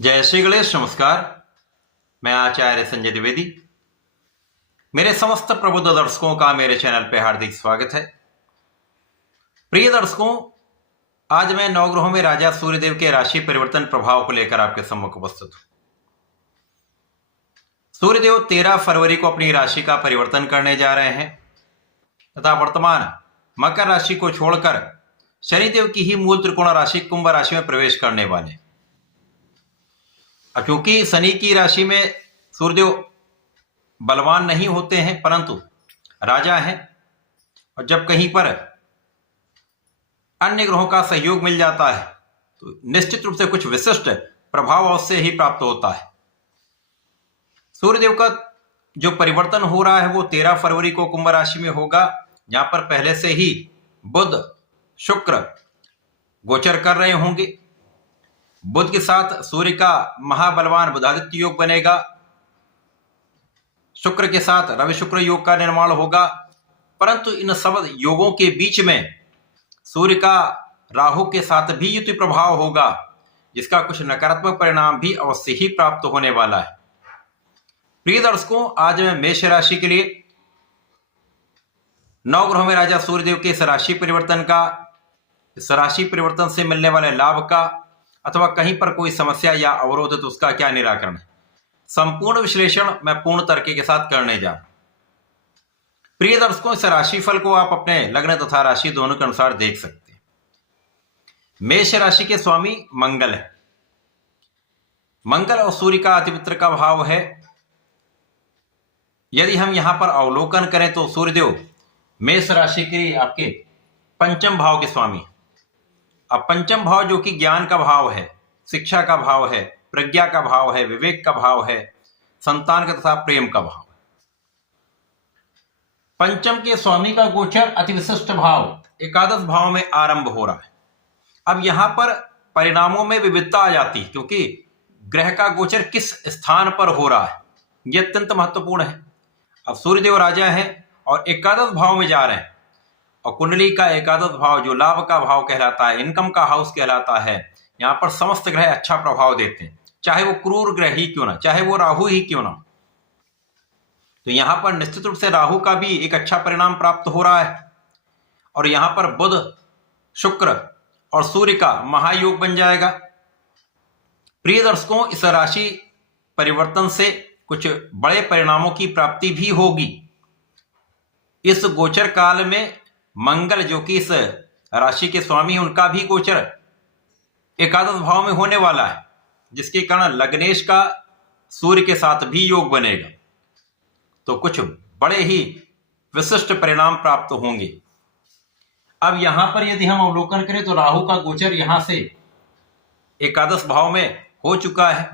जय श्री गणेश। नमस्कार। मैं आचार्य संजय द्विवेदी। मेरे समस्त प्रबुद्ध दर्शकों का मेरे चैनल पे हार्दिक स्वागत है। प्रिय दर्शकों, आज मैं नवग्रहों में राजा सूर्यदेव के राशि परिवर्तन प्रभाव को लेकर आपके सम्मुख उपस्थित हूं। सूर्यदेव 13 फरवरी को अपनी राशि का परिवर्तन करने जा रहे हैं तथा वर्तमान मकर राशि को छोड़कर शनिदेव की ही मूल त्रिकोण राशि कुंभ राशि में प्रवेश करने वाले। क्योंकि शनि की राशि में सूर्यदेव बलवान नहीं होते हैं परंतु राजा हैं, और जब कहीं पर अन्य ग्रहों का सहयोग मिल जाता है तो निश्चित रूप से कुछ विशिष्ट प्रभाव अवश्य ही प्राप्त होता है। सूर्यदेव का जो परिवर्तन हो रहा है वो 13 फरवरी को कुंभ राशि में होगा, जहां पर पहले से ही बुध शुक्र गोचर कर रहे होंगे। बुध के साथ सूर्य का महाबलवान बुधादित्य योग बनेगा। शुक्र के साथ रवि शुक्र योग का निर्माण होगा, परंतु इन सब योगों के बीच में सूर्य का राहु के साथ भी युति प्रभाव होगा, जिसका कुछ नकारात्मक परिणाम भी अवश्य ही प्राप्त होने वाला है। प्रिय दर्शकों, आज मैं मेष राशि के लिए नवग्रहों में राजा सूर्यदेव के इस राशि परिवर्तन का, इस राशि परिवर्तन से मिलने वाले लाभ का अथवा कहीं पर कोई समस्या या अवरोध है तो उसका क्या निराकरण है, संपूर्ण विश्लेषण मैं पूर्ण तर्क के साथ करने जा रहा हूं। प्रिय दर्शकों, इस राशिफल को आप अपने लग्न तथा राशि दोनों के अनुसार देख सकते हैं। मेष राशि के स्वामी मंगल है। मंगल और सूर्य का अतिमित्र का भाव है। यदि हम यहां पर अवलोकन करें तो सूर्यदेव मेष राशि के आपके पंचम भाव के स्वामी है। अब पंचम भाव जो कि ज्ञान का भाव है, शिक्षा का भाव है, प्रज्ञा का भाव है, विवेक का भाव है, संतान का तथा प्रेम का भाव है। पंचम के स्वामी का गोचर अति विशिष्ट भाव एकादश भाव में आरंभ हो रहा है। अब यहां पर परिणामों में विविधता आ जाती है, क्योंकि ग्रह का गोचर किस स्थान पर हो रहा है यह अत्यंत महत्वपूर्ण है। अब सूर्यदेव राजा है और एकादश भाव में जा रहे हैं, और कुंडली का एकादश भाव जो लाभ का भाव कहलाता है, इनकम का हाउस कहलाता है, यहां पर समस्त ग्रह अच्छा प्रभाव देते हैं, चाहे वो क्रूर ग्रह ही क्यों ना, चाहे वो राहु ही क्यों ना। तो यहां पर निश्चित रूप से राहु का भी एक अच्छा परिणाम प्राप्त हो रहा है, और यहां पर बुध शुक्र और सूर्य का महायोग बन जाएगा। प्रिय दर्शकों, इस राशि परिवर्तन से कुछ बड़े परिणामों की प्राप्ति भी होगी। इस गोचर काल में मंगल जो कि इस राशि के स्वामी है, उनका भी गोचर एकादश भाव में होने वाला है, जिसके कारण लग्नेश का सूर्य के साथ भी योग बनेगा। तो कुछ बड़े ही विशिष्ट परिणाम प्राप्त होंगे। अब यहां पर यदि हम अवलोकन करें तो राहु का गोचर यहां से एकादश भाव में हो चुका है,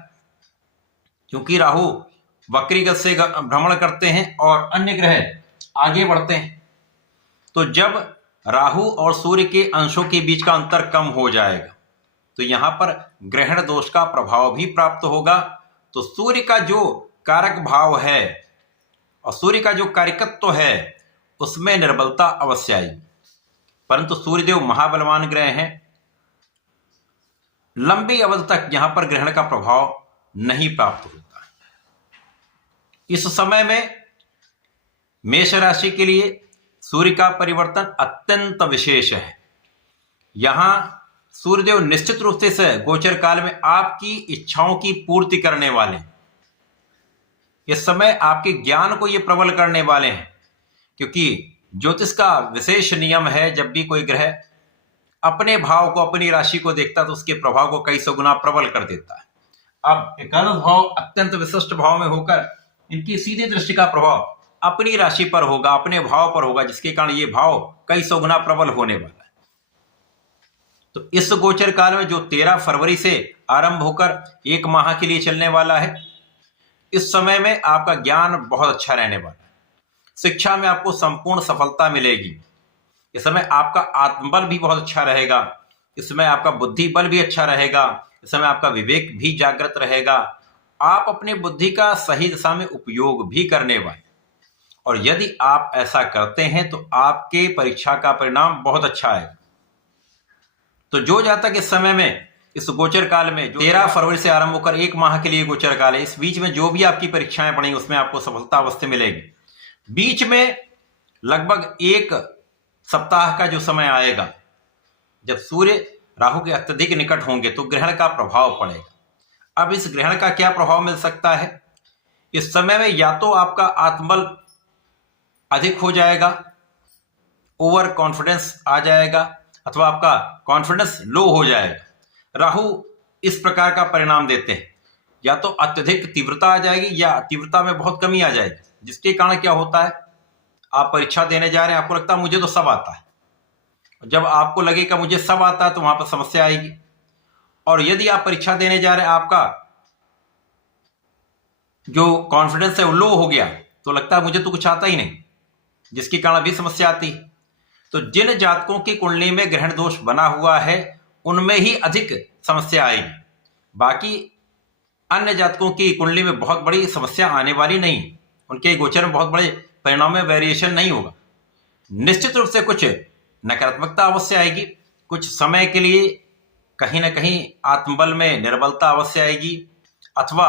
क्योंकि राहु वक्रीगत से भ्रमण करते हैं और अन्य ग्रह आगे बढ़ते हैं। तो जब राहु और सूर्य के अंशों के बीच का अंतर कम हो जाएगा तो यहां पर ग्रहण दोष का प्रभाव भी प्राप्त होगा। तो सूर्य का जो कारक भाव है और सूर्य का जो कारकत्व है उसमें निर्बलता अवश्य आएगी, परंतु सूर्यदेव महाबलवान ग्रह हैं, लंबी अवधि तक यहां पर ग्रहण का प्रभाव नहीं प्राप्त होता है। इस समय में मेष राशि के लिए सूर्य का परिवर्तन अत्यंत विशेष है। यहां सूर्यदेव निश्चित रूप से इस गोचर काल में आपकी इच्छाओं की पूर्ति करने वाले हैं। इस समय आपके ज्ञान को ये प्रबल करने वाले हैं, क्योंकि ज्योतिष का विशेष नियम है, जब भी कोई ग्रह अपने भाव को, अपनी राशि को देखता है तो उसके प्रभाव को कई सौ गुना प्रबल कर देता है। अब एकादश भाव अत्यंत विशिष्ट भाव में होकर इनकी सीधी दृष्टि का प्रभाव अपनी राशि पर होगा, अपने भाव पर होगा, जिसके कारण ये भाव कई सौ गुना प्रबल होने वाला है। तो इस गोचर काल में जो 13 फरवरी से आरंभ होकर एक माह के लिए चलने वाला है, इस समय में आपका ज्ञान बहुत अच्छा रहने वाला है। शिक्षा में आपको संपूर्ण सफलता मिलेगी। इस समय आपका आत्मबल भी बहुत अच्छा रहेगा। इस समय आपका बुद्धि बल भी अच्छा रहेगा। इस समय आपका विवेक भी जागृत रहेगा। आप अपने बुद्धि का सही दिशा में उपयोग भी करने वाले, और यदि आप ऐसा करते हैं तो आपके परीक्षा का परिणाम बहुत अच्छा आएगा। तो जो जातक इस समय में इस गोचर काल में जो 13 फरवरी से आरंभ होकर 1 माह के लिए गोचर काल है, इस बीच में जो भी आपकी परीक्षाएं पड़ेंगी उसमें आपको सफलता अवश्य मिलेगी। बीच में लगभग 1 सप्ताह का जो समय आएगा, जब सूर्य राहु के अत्यधिक निकट होंगे तो ग्रहण का प्रभाव पड़ेगा। अब इस ग्रहण का क्या प्रभाव मिल सकता है? इस समय में या तो आपका आत्मबल अधिक हो जाएगा, ओवर कॉन्फिडेंस आ जाएगा, अथवा आपका कॉन्फिडेंस लो हो जाएगा। राहु इस प्रकार का परिणाम देते हैं, या तो अत्यधिक तीव्रता आ जाएगी या तीव्रता में बहुत कमी आ जाएगी, जिसके कारण क्या होता है, आप परीक्षा देने जा रहे हैं, आपको लगता है मुझे तो सब आता है। जब आपको लगेगा मुझे सब आता है तो वहां पर समस्या आएगी। और यदि आप परीक्षा देने जा रहे हैं, आपका जो कॉन्फिडेंस है वो लो हो गया, तो लगता है मुझे तो कुछ आता ही नहीं, जिसके कारण भी समस्या आती है। तो जिन जातकों की कुंडली में ग्रहण दोष बना हुआ है उनमें ही अधिक समस्या आएगी। बाकी अन्य जातकों की कुंडली में बहुत बड़ी समस्या आने वाली नहीं, उनके गोचर में बहुत बड़े परिणाम में वेरिएशन नहीं होगा। निश्चित रूप से कुछ नकारात्मकता अवश्य आएगी, कुछ समय के लिए कहीं ना कहीं आत्मबल में निर्बलता अवश्य आएगी, अथवा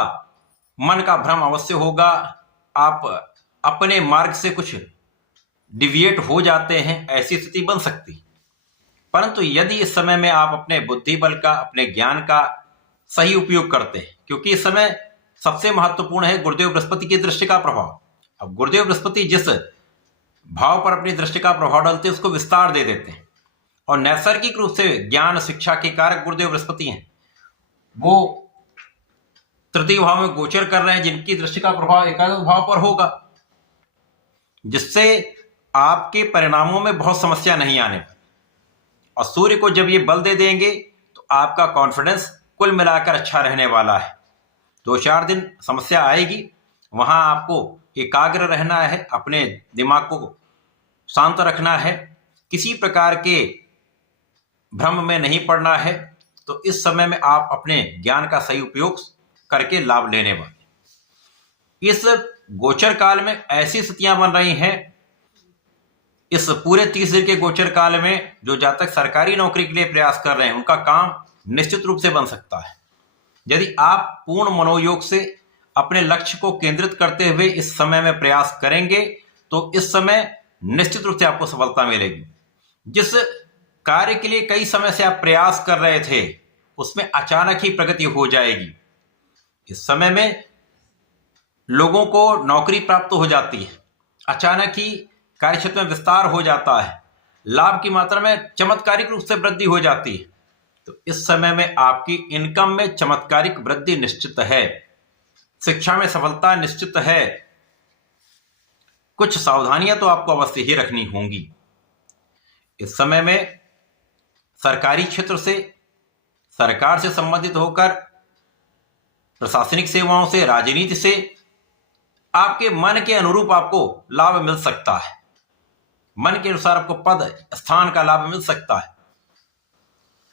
मन का भ्रम अवश्य होगा, आप अपने मार्ग से कुछ डिविएट हो जाते हैं, ऐसी स्थिति बन सकती। परंतु यदि इस समय में आप अपने बुद्धि बल का, अपने ज्ञान का सही उपयोग करते हैं, क्योंकि इस समय सबसे महत्वपूर्ण है गुरुदेव बृहस्पति की दृष्टि का प्रभाव। अब गुरुदेव बृहस्पति जिस भाव पर अपनी दृष्टि का प्रभाव डालते हैं उसको विस्तार दे देते हैं, और नैसर्गिक रूप से ज्ञान शिक्षा के कारक गुरुदेव बृहस्पति हैं। वो तृतीय भाव में गोचर कर रहे हैं, जिनकी दृष्टि का प्रभाव एकादश भाव पर होगा, जिससे आपके परिणामों में बहुत समस्या नहीं आने पर। और सूर्य को जब ये बल दे देंगे तो आपका कॉन्फिडेंस कुल मिलाकर अच्छा रहने वाला है। 2-4 दिन समस्या आएगी, वहां आपको एकाग्र रहना है, अपने दिमाग को शांत रखना है, किसी प्रकार के भ्रम में नहीं पड़ना है। तो इस समय में आप अपने ज्ञान का सही उपयोग करके लाभ लेने वाले। इस गोचर काल में ऐसी स्थितियां बन रही हैं, इस पूरे 30 दिन के गोचर काल में जो जातक सरकारी नौकरी के लिए प्रयास कर रहे हैं उनका काम निश्चित रूप से बन सकता है। यदि आप पूर्ण मनोयोग से अपने लक्ष्य को केंद्रित करते हुए इस समय में प्रयास करेंगे तो इस समय निश्चित रूप से आपको सफलता मिलेगी। जिस कार्य के लिए कई समय से आप प्रयास कर रहे थे उसमें अचानक ही प्रगति हो जाएगी। इस समय में लोगों को नौकरी प्राप्त हो जाती है, अचानक ही कार्यक्षेत्र में विस्तार हो जाता है, लाभ की मात्रा में चमत्कारिक रूप से वृद्धि हो जाती है। तो इस समय में आपकी इनकम में चमत्कारिक वृद्धि निश्चित है, शिक्षा में सफलता निश्चित है। कुछ सावधानियां तो आपको अवश्य ही रखनी होंगी। इस समय में सरकारी क्षेत्र से, सरकार से संबंधित होकर, प्रशासनिक सेवाओं से, राजनीति से आपके मन के अनुरूप आपको लाभ मिल सकता है। मन के अनुसार आपको पद स्थान का लाभ मिल सकता है।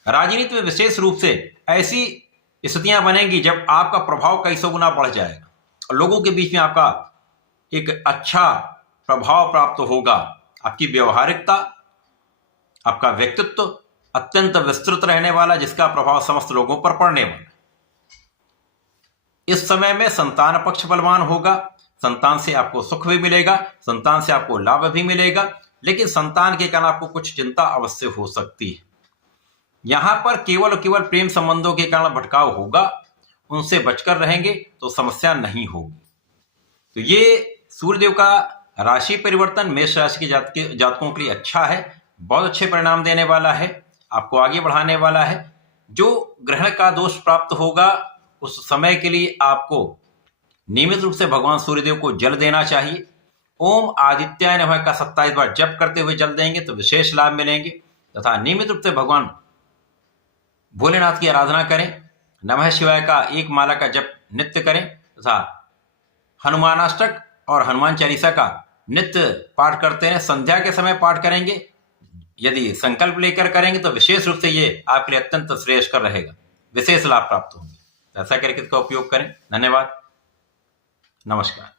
राजनीति में विशेष रूप से ऐसी स्थितियां बनेंगी जब आपका प्रभाव कई सौ गुना बढ़ जाएगा और लोगों के बीच में आपका एक अच्छा प्रभाव प्राप्त होगा। आपकी व्यवहारिकता, आपका व्यक्तित्व अत्यंत विस्तृत रहने वाला, जिसका प्रभाव समस्त लोगों पर पड़ने वाला। इस समय में संतान पक्ष बलवान होगा, संतान से आपको सुख भी मिलेगा, संतान से आपको लाभ भी मिलेगा, लेकिन संतान के कारण आपको कुछ चिंता अवश्य हो सकती है। यहां पर केवल और केवल प्रेम संबंधों के कारण भटकाव होगा, उनसे बचकर रहेंगे तो समस्या नहीं होगी। तो ये सूर्यदेव का राशि परिवर्तन मेष राशि के जातकों के लिए अच्छा है, बहुत अच्छे परिणाम देने वाला है, आपको आगे बढ़ाने वाला है। जो ग्रहण का दोष प्राप्त होगा उस समय के लिए आपको नियमित रूप से भगवान सूर्यदेव को जल देना चाहिए। ओम आदित्याय नमः का 27 बार जप करते हुए जल देंगे तो विशेष लाभ मिलेंगे। तथा नियमित रूप से भगवान भोलेनाथ की आराधना करें, नमः शिवाय का 1 माला का जप नित्य करें तथा हनुमानाष्टक और हनुमान चालीसा का नित्य पाठ करते हैं। संध्या के समय पाठ करेंगे, यदि संकल्प लेकर करेंगे तो विशेष रूप से ये आपके लिए अत्यंत श्रेयस्कर रहेगा, विशेष लाभ प्राप्त होंगे। ऐसा करके इसका उपयोग करें। धन्यवाद, नमस्कार।